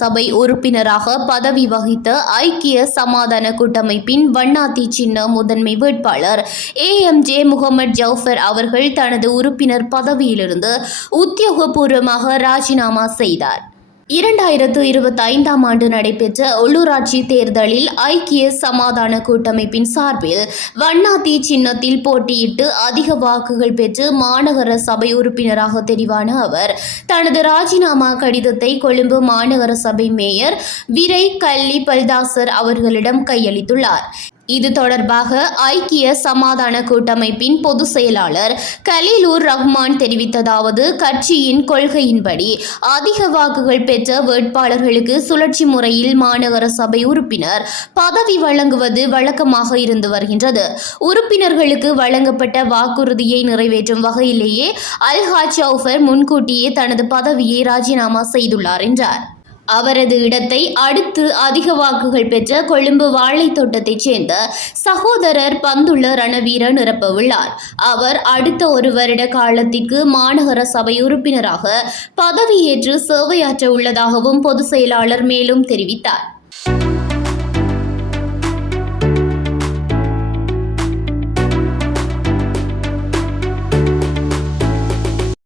சபை உறுப்பினராக பதவி வகித்த ஐக்கிய சமாதான கூட்டமைப்பின் வண்ணாத்தி சின்ன முதன்மை வேட்பாளர் AMJ முகமது ஜவுஃபர் அவர்கள் தனது உறுப்பினர் பதவியிலிருந்து உத்தியோகபூர்வமாக ராஜினாமா செய்தார். 2025ஆம் ஆண்டு நடைபெற்ற உள்ளூராட்சி தேர்தலில் ஐக்கிய சமாதான கூட்டமைப்பின் சார்பில் வண்ணாத்தி சின்னத்தில் போட்டியிட்டு அதிக வாக்குகள் பெற்று மாநகர சபை உறுப்பினராக தெரிவான அவர் தனது ராஜினாமா கடிதத்தை கொழும்பு மாநகர சபை மேயர் விரை கல்லி பல்தாசர் அவர்களிடம் கையளித்துள்ளார். இது தொடர்பாக ஐக்கிய சமாதான கூட்டமைப்பின் பொதுச் செயலாளர் கலீலுர் ரஹ்மான் தெரிவித்ததாவது, கட்சியின் கொள்கையின்படி அதிக வாக்குகள் பெற்ற வேட்பாளர்களுக்கு சுழற்சி முறையில் மாநகர சபை உறுப்பினர் பதவி வழங்குவது வழக்கமாக இருந்து வருகின்றது. உறுப்பினர்களுக்கு வழங்கப்பட்ட வாக்குறுதியை நிறைவேற்றும் வகையிலேயே அல்ஹாஜ் ஜவுஃபர் முன்கூட்டியே தனது பதவியை ராஜினாமா செய்துள்ளார் என்றார். அவரது இடத்தை அடுத்து அதிக வாக்குகள் பெற்ற கொழும்பு வாழைத்தோட்டத்தைச் சேர்ந்த சகோதரர் பந்துள்ள ரணவீர நிரப்பவுள்ளார். அவர் அடுத்த 1 வருட காலத்திற்கு மாநகர சபை உறுப்பினராக பதவியேற்று சேவையாற்ற உள்ளதாகவும் பொதுச் செயலாளர் மேலும் தெரிவித்தார்.